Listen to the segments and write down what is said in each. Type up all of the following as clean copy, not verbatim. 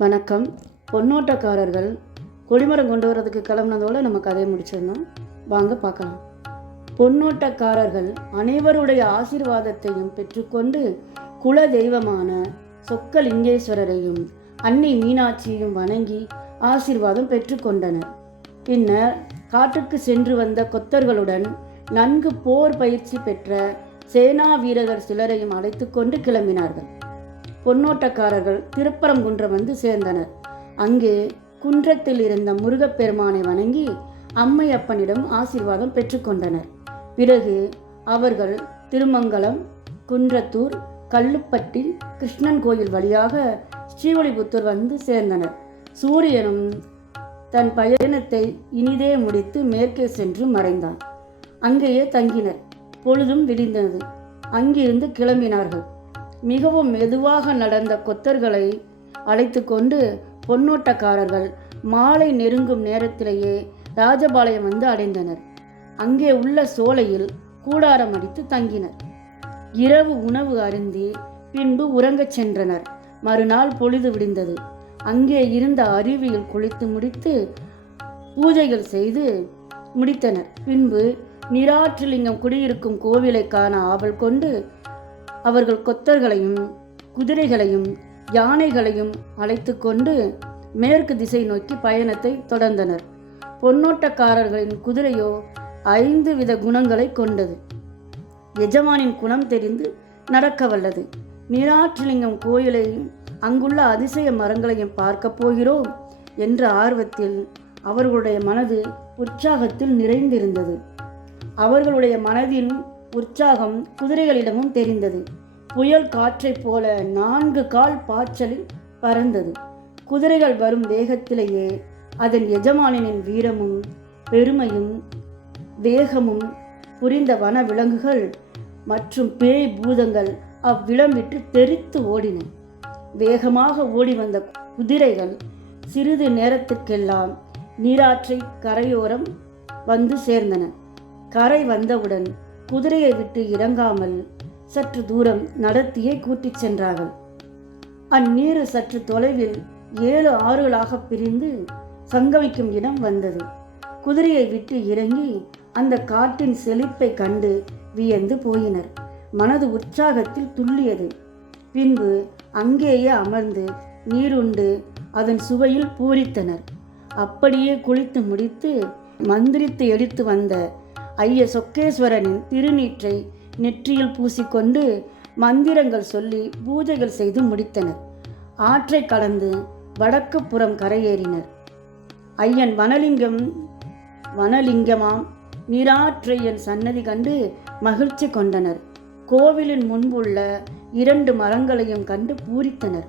வணக்கம். பொன்னோட்டக்காரர்கள் கொடிமரம் கொண்டு வரதுக்கு கிளம்புனதோடு நம்ம கதையை முடிச்சிருந்தோம். வாங்க பார்க்கலாம். பொன்னோட்டக்காரர்கள் அனைவருடைய ஆசீர்வாதத்தையும் பெற்றுக்கொண்டு குல தெய்வமான சொக்கலிங்கேஸ்வரரையும் அன்னை மீனாட்சியையும் வணங்கி ஆசீர்வாதம் பெற்றுக்கொண்டனர். பின்னர் காட்டுக்கு சென்று வந்த கொத்தர்களுடன் நன்கு போர் பயிற்சி பெற்ற சேனா வீரர்கள் சிலரையும் அழைத்து கொண்டு கிளம்பினார்கள். பொன்னோட்டக்காரர்கள் திருப்பரங்குன்றம் வந்து சேர்ந்தனர். அங்கே குன்றத்தில் இருந்த முருகப்பெருமானை வணங்கி அம்மையப்பனிடம் ஆசீர்வாதம் பெற்றுக்கொண்டனர். பிறகு அவர்கள் திருமங்கலம், குன்றத்தூர், கல்லுப்பட்டி, கிருஷ்ணன் கோயில் வழியாக ஸ்ரீவில்லிபுத்தூர் வந்து சேர்ந்தனர். சூரியனும் தன் பயணத்தை இனிதே முடித்து மேற்கே சென்று மறைந்தான். அங்கேயே தங்கினர். பொழுதும் விடிந்தது. அங்கிருந்து கிளம்பினார்கள். மிகவும் மெதுவாக நடந்த கொத்தர்களை அழைத்து கொண்டு பொன்னோட்டக்காரர்கள் மாலை நெருங்கும் நேரத்திலேயே ராஜபாளையம் வந்து அடைந்தனர். அங்கே உள்ள சோலையில் கூடாரம் அடித்து தங்கினர். இரவு உணவு அருந்தி பின்பு உறங்கச் சென்றனர். மறுநாள் பொழுது விடிந்தது. அங்கே இருந்த அருவியில் குளித்து முடித்து பூஜைகள் செய்து முடித்தனர். பின்பு நிராற்றுலிங்கம் குடியிருக்கும் கோவிலை காண ஆவல் கொண்டு அவர்கள் கொத்தர்களையும் குதிரைகளையும் யானைகளையும் அழைத்து கொண்டு மேற்கு திசை நோக்கி பயணத்தை தொடர்ந்தனர். பொன்னோட்டக்காரர்களின் குதிரையோ 5 வித குணங்களை கொண்டது. எஜமானின் குணம் தெரிந்து நடக்க வல்லது. நிராற்றுலிங்கம் கோயிலையும் அங்குள்ள அதிசய மரங்களையும் பார்க்க போகிறோம் என்ற ஆர்வத்தில் அவர்களுடைய மனது உற்சாகத்தில் நிறைந்திருந்தது. அவர்களுடைய மனதின் உற்சாகம் குதிரைகளிடமும் தெரிந்தது. புயல் காற்றைப் போல 4 கால் பாய்ச்சலில் பறந்தது. குதிரைகள் வரும் வேகத்திலேயே அதன் எஜமானின் வீரமும் பெருமையும் வேகமும் புரிந்த வன விலங்குகள் மற்றும் பேய் பூதங்கள் அவ்விடம் விட்டு தெரித்து ஓடின. வேகமாக ஓடி வந்த குதிரைகள் சிறிது நேரத்துக்கெல்லாம் நீராற்றை கரையோரம் வந்து சேர்ந்தன. கரை வந்தவுடன் குதிரையை விட்டு இறங்காமல் சற்று தூரம் நடத்தியே கூட்டிச் சென்றார்கள். அந்நீர் சற்று தொலைவில் 7 ஆறுகளாக பிரிந்து சங்கமிக்கும் இடம் வந்தது. குதிரையை விட்டு இறங்கி அந்த காட்டின் செழிப்பை கண்டு வியந்து போயினர். மனது உற்சாகத்தில் துள்ளியது. பின்பு அங்கேயே அமர்ந்து நீருண்டு அதன் சுவையில் பூரித்தனர். அப்படியே குளித்து முடித்து மந்திரித்து எடுத்து வந்த ஐய சொக்கேஸ்வரனின் திருநீற்றை நெற்றியில் பூசிக்கொண்டு மந்திரங்கள் சொல்லி பூஜைகள் செய்து முடித்தனர். ஆற்றை கடந்து வடக்கு புறம் கரையேறினர். ஐயன் வனலிங்கமாம் நீராற்றையன் சன்னதி கண்டு மகிழ்ச்சி கொண்டனர். கோவிலின் முன்புள்ள 2 மரங்களையும் கண்டு பூரித்தனர்.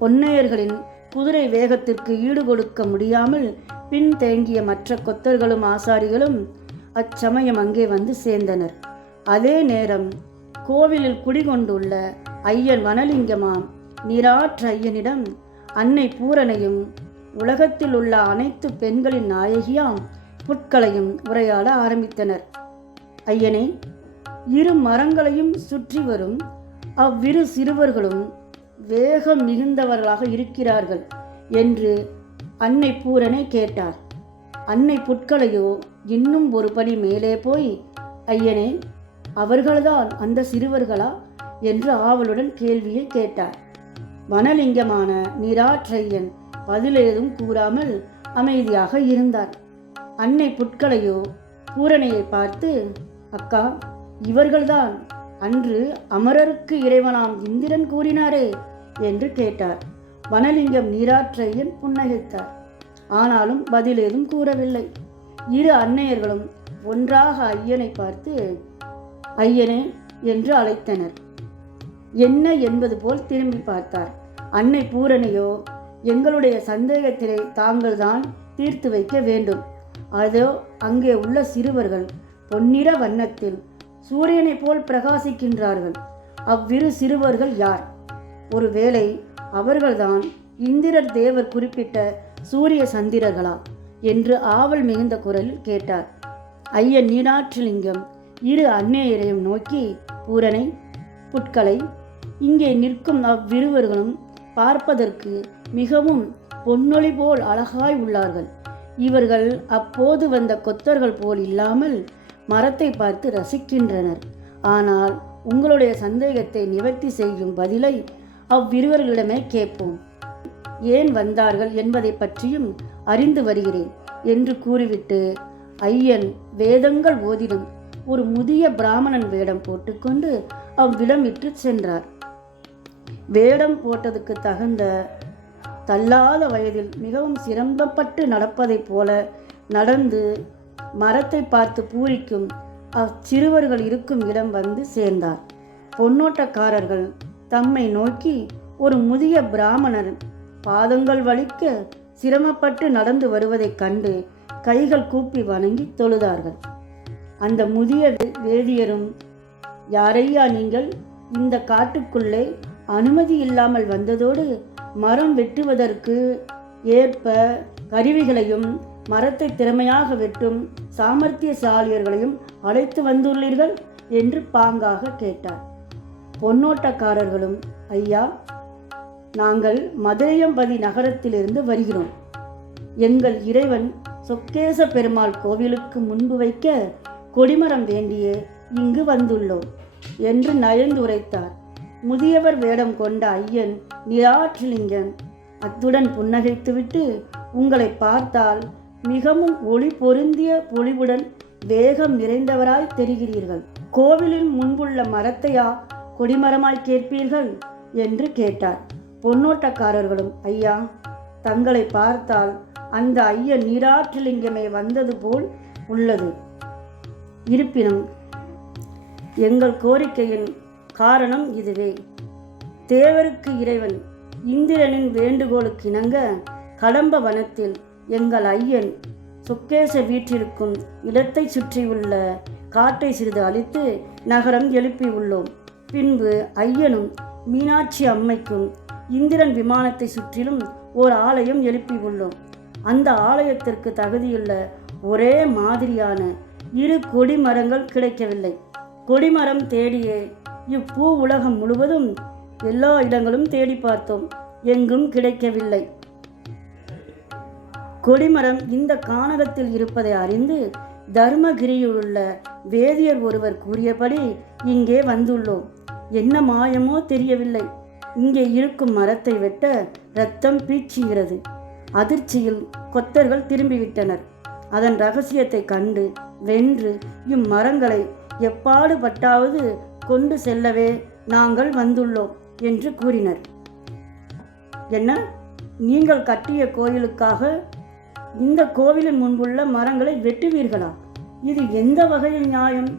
பொன்னையர்களின் குதிரை வேகத்திற்கு ஈடு கொடுக்க முடியாமல் பின் தேங்கிய மற்ற கொத்தர்களும் ஆசாரிகளும் அச்சமயம் அங்கே வந்து சேர்ந்தனர். அதே நேரம் கோவிலில் குடிகொண்டுள்ள ஐயன் வனலிங்கமாம் நீராற்ற ஐயனிடம் அன்னை பூரணையும் உலகத்தில் உள்ள அனைத்து பெண்களின் நாயகியாம் புட்களையும் உரையாட ஆரம்பித்தனர். ஐயனே, 2 மரங்களையும் சுற்றி வரும் அவ்விரு சிறுவர்களும் வேகம் மிகுந்தவர்களாக இருக்கிறார்கள் என்று அன்னை பூரணை கேட்டார். அன்னை புட்களையோ இன்னும் ஒரு படி மேலே போய், ஐயனே, அவர்கள்தான் அந்த சிறுவர்களா என்று ஆவலுடன் கேள்வியை கேட்டார். வனலிங்கமான நீராற்றையன் பதிலேதும் கூறாமல் அமைதியாக இருந்தார். அன்னை புட்களையோ பூரணையை பார்த்து, அக்கா, இவர்கள்தான் அன்று அமரருக்கு இறைவனாம் இந்திரன் கூறினாரே என்று கேட்டார். வனலிங்கம் நீராற்றையன் புன்னகைத்தார். ஆனாலும் பதிலேதும் கூறவில்லை. 2 அன்னையர்களும் ஒன்றாக ஐயனை பார்த்து ஐயனே என்று அழைத்தனர். என்ன என்பது போல் திரும்பி பார்த்தார். அன்னை பூரணையோ, எங்களுடைய சந்தேகத்திலே தாங்கள்தான் தீர்த்து வைக்க வேண்டும். அதோ அங்கே உள்ள சிறுவர்கள் பொன்னிற வண்ணத்தில் சூரியனை போல் பிரகாசிக்கின்றார்கள். அவ்விரு சிறுவர்கள் யார்? ஒருவேளை அவர்கள்தான் இந்திரர் தேவர் குறிப்பிட்ட சூரிய சந்திரர்களா என்று ஆவல் மிகுந்த குரலில் கேட்டார். ஐயன் நீராற்றுலிங்கம் 2 அன்னையரையும் நோக்கி, பூரணை, புட்களை, இங்கே நிற்கும் அவ்விருவர்களும் பார்ப்பதற்கு மிகவும் பொன்னொழி போல் அழகாய் உள்ளார்கள். இவர்கள் அப்போது வந்த கொத்தர்கள் போல் இல்லாமல் மரத்தை பார்த்து ரசிக்கின்றனர். ஆனால் உங்களுடைய சந்தேகத்தை நிவர்த்தி செய்யும் பதிலை அவ்விருவர்களிடமே கேட்போம். ஏன் வந்தார்கள் என்பதை பற்றியும் அறிந்து வருகிறேன் என்று கூறிவிட்டு ஐயன் வேதங்கள் ஓதிடும் ஒரு முதிய பிராமணன் வேடம் போட்டுக்கொண்டு அவ்விடம் விட்டு சென்றார். வேடம் போட்டதுக்கு தகுந்த தள்ளாத வயதில் மிகவும் சிரமப்பட்டு நடப்பதைப் போல நடந்து மரத்தை பார்த்து பூரிக்கும் அச்சிறுவர்கள் இருக்கும் இடம் வந்து சேர்ந்தார். பொன்னோட்டக்காரர்கள் தம்மை நோக்கி ஒரு முதிய பிராமணர் பாதங்கள் வலிக்க சிரமப்பட்டு நடந்து வருவதைக் கண்டு கைகள் கூப்பி வணங்கி தொழுதார்கள். அந்த முதிய வேதியரும், யாரையா நீங்கள்? இந்த காட்டுக்குள்ளே அனுமதி இல்லாமல் வந்ததோடு மரம் வெட்டுவதற்கு ஏற்ப கருவிகளையும் மரத்தை திறமையாக வெட்டும் சாமர்த்தியசாலியர்களையும் அழைத்து வந்துள்ளீர்கள் என்று பாங்காக கேட்டார். பொன்னோட்டக்காரர்களும், ஐயா, நாங்கள் மதுரையம்பதி நகரத்திலிருந்து வருகிறோம். எங்கள் இறைவன் சொக்கேச பெருமாள் கோவிலுக்கு முன்பு வைக்க கொடிமரம் வேண்டியே இங்கு வந்துள்ளோம் என்று நயந்துரைத்தார். முதியவர் வேடம் கொண்ட ஐயன் நிராற்றிலிங்கன் அத்துடன் புன்னகைத்துவிட்டு, உங்களை பார்த்தால் மிகவும் ஒளி பொருந்திய பொலிவுடன் வேகம் நிறைந்தவராய் தெரிகிறீர்கள். கோவிலின் முன்புள்ள மரத்தையா கொடிமரமாய் கேட்பீர்கள் என்று கேட்டார். பொன்னோட்டக்காரர்களும், ஐயா, தங்களை பார்த்தால் அந்த ஐயன் நீராற்றிலிங்கமே வந்தது போல் உள்ளது. இருப்பினும் எங்கள் கோரிக்கையின் காரணம் இதுவே. தேவருக்கு இறைவன் இந்திரனின் வேண்டுகோளுக்கு இணங்க கடம்ப வனத்தில் எங்கள் ஐயன் சொக்கேச வீற்றிருக்கும் இடத்தை சுற்றியுள்ள காட்டை சிறிது அழித்து நகரம் எழுப்பியுள்ளோம். பின்பு ஐயனும் மீனாட்சி அம்மைக்கும் இந்திரன் விமானத்தை சுற்றிலும் ஓர் ஆலயம் எழுப்பியுள்ளோம். அந்த ஆலயத்திற்கு தகுதியுள்ள ஒரே மாதிரியான 2 கொடிமரங்கள் கிடைக்கவில்லை. கொடிமரம் தேடியே இப்பூ உலகம் முழுவதும் எல்லா இடங்களும் தேடி பார்த்தோம், எங்கும் கிடைக்கவில்லை. கொடிமரம் இந்த கானகத்தில் இருப்பதை அறிந்து தர்மகிரியிலுள்ள வேதியர் ஒருவர் கூறியபடி இங்கே வந்துள்ளோம். என்ன மாயமோ தெரியவில்லை, இங்கே இருக்கும் மரத்தை வெட்ட இரத்தம் பீச்சுகிறது. அதிர்ச்சியில் கொத்தர்கள் திரும்பிவிட்டனர். அதன் ரகசியத்தை கண்டு வென்று இம்மரங்களை எப்பாடுபட்டாவது கொண்டு செல்லவே நாங்கள் வந்துள்ளோம் என்று கூறினர். என்ன, நீங்கள் கட்டிய கோயிலுக்காக இந்த கோவிலின் முன்புள்ள மரங்களை வெட்டுவீர்களா? இது எந்த வகையில் நியாயம்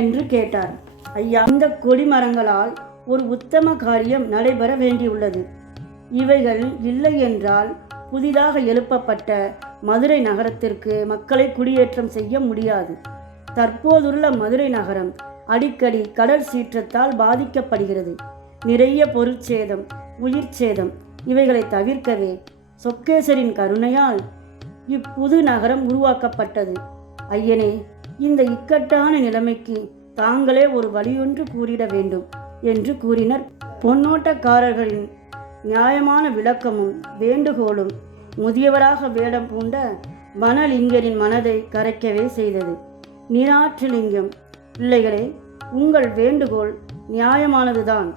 என்று கேட்டார். ஐயா, இந்த கொடிமரங்களால் ஒரு உத்தம காரியம் நடைபெற வேண்டியுள்ளது. இவைகள் இல்லை என்றால் புதிதாக எழுப்பப்பட்ட மதுரை நகரத்திற்கு மக்களை குடியேற்றம் செய்ய முடியாது. தற்போதுள்ள மதுரை நகரம் அடிக்கடி கடல் சீற்றத்தால் பாதிக்கப்படுகிறது. நிறைய பொருட்சேதம், உயிர் சேதம் இவைகளை தவிர்க்கவே சொக்கேசரின் கருணையால் இப்புது நகரம் உருவாக்கப்பட்டது. ஐயனே, இந்த இக்கட்டான நிலைமைக்கு தாங்களே ஒரு வழியொன்று கூறிட வேண்டும் என்று கூறினர். பொன்னோட்டக்காரர்களின் நியாயமான விளக்கமும் வேண்டுகோளும் முதியவராக வேடம் பூண்ட வனலிங்கரின் மனதை கரைக்கவே செய்தது. நீராற்றிலிங்கம், பிள்ளைகளே, உங்கள் வேண்டுகோள் நியாயமானதுதான்.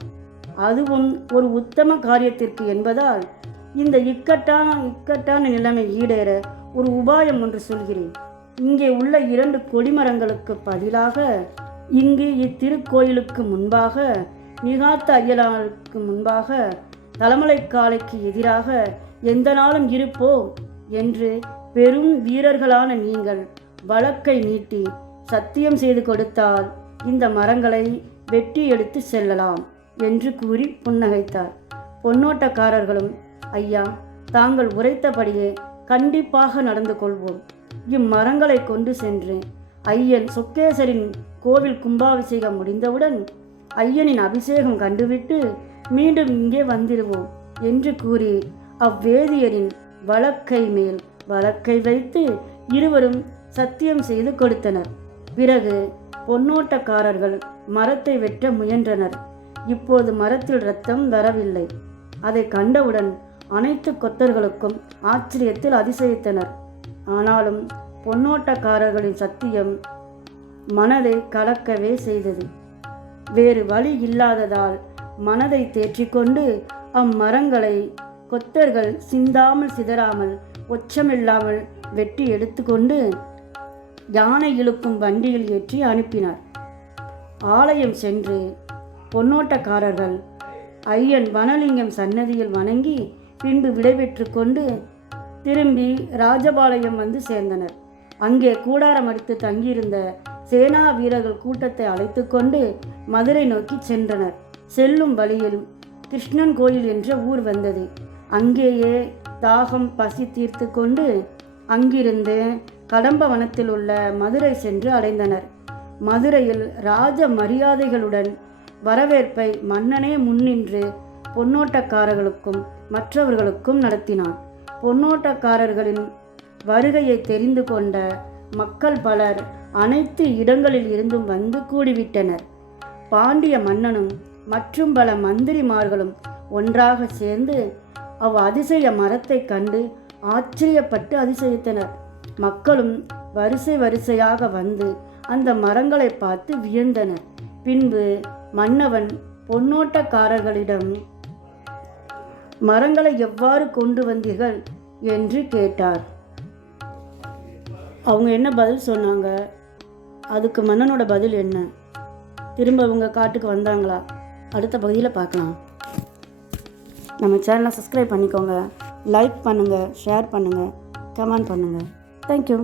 அதுவும் ஒரு உத்தம காரியத்திற்கு என்பதால் இந்த இக்கட்டான நிலைமை ஈடேற ஒரு உபாயம் ஒன்று சொல்கிறேன். இங்கே உள்ள 2 கொடிமரங்களுக்கு பதிலாக இங்கு இத்திருக்கோயிலுக்கு முன்பாக, நிகாத்த அய்யனாருக்கு முன்பாக, தலமலை காளைக்கு எதிராக எந்த நாளும் இருப்போம் என்று பெரும் வீரர்களான நீங்கள் வழக்கை நீட்டி சத்தியம் செய்து கொடுத்தால் இந்த மரங்களை வெட்டி எடுத்து செல்லலாம் என்று கூறி புன்னகைத்தார். பொன்னோட்டக்காரர்களும், ஐயா, தாங்கள் உரைத்தபடியே கண்டிப்பாக நடந்து கொள்வோம். இம்மரங்களை கொண்டு சென்று ஐயன் சொக்கேசரின் கோவில் கும்பாபிஷேகம் முடிந்தவுடன் ஐயனின் அபிஷேகம் கண்டுவிட்டு மீண்டும் இங்கே வந்திருவோம் என்று கூறி அவ்வேதியரின் வழக்கை மேல் வழக்கை வைத்து இருவரும் சத்தியம் செய்து கொடுத்தனர். பிறகு பொன்னோட்டக்காரர்கள் மரத்தை வெட்ட முயன்றனர். இப்போது மரத்தில் இரத்தம் வரவில்லை. அதை கண்டவுடன் அனைத்து கொத்தர்களுக்கும் ஆச்சரியத்தில் அதிசயித்தனர். ஆனாலும் பொன்னோட்டக்காரர்களின் சத்தியம் மனதை கலக்கவே செய்தது. வேறு வழி இல்லாததால் மனதை தேற்றிக்கொண்டு அம்மரங்களை கொத்தர்கள் சிந்தாமல் சிதறாமல் ஒச்சமில்லாமல் வெட்டி எடுத்துக்கொண்டு யானை இழுக்கும் வண்டியில் ஏற்றி அனுப்பினார். ஆலயம் சென்று பொன்னோட்டக்காரர்கள் ஐயன் வனலிங்கம் சன்னதியில் வணங்கி பின்பு விடைபெற்று கொண்டு திரும்பி ராஜபாளையம் வந்து சேர்ந்தனர். அங்கே கூடாரம் அடித்து தங்கியிருந்த சேனா வீரர்கள் கூட்டத்தை அழைத்து கொண்டு மதுரை நோக்கி சென்றனர். செல்லும் வழியில் கிருஷ்ணன் கோயில் என்ற ஊர் வந்தது. அங்கேயே தாகம் பசி தீர்த்து கொண்டு அங்கிருந்து கடம்பவனத்தில் உள்ள மதுரை சென்று அடைந்தனர். மதுரையில் ராஜ மரியாதைகளுடன் வரவேற்பை மன்னனே முன்னின்று பொன்னோட்டக்காரர்களுக்கும் மற்றவர்களுக்கும் நடத்தினான். பொன்னோட்டக்காரர்களின் வருகையை தெரிந்து கொண்ட மக்கள் பலர் அனைத்து இடங்களில் இருந்தும் வந்து கூடிவிட்டனர். பாண்டிய மன்னனும் மற்றும் பல மந்திரிமார்களும் ஒன்றாக சேர்ந்து அதிசய மரத்தை கண்டு ஆச்சரியப்பட்டு அதிசயித்தனர். மக்களும் வரிசை வரிசையாக வந்து அந்த மரங்களை பார்த்து வியந்தனர். பின்பு மன்னவன் பொன்னோட்டக்காரர்களிடம் மரங்களை எவ்வாறு கொண்டு வந்தீர்கள் என்று கேட்டார். அவங்க என்ன பதில் சொன்னாங்க? அதுக்கு மன்னனோட பதில் என்ன? திரும்ப அவங்க காட்டுக்கு வந்தாங்களா? அடுத்த பகுதியில் பார்க்கலாம். நம்ம சேனலை சப்ஸ்கிரைப் பண்ணிக்கோங்க, லைக் பண்ணுங்கள், ஷேர் பண்ணுங்கள், கமெண்ட் பண்ணுங்கள். தேங்க்யூ.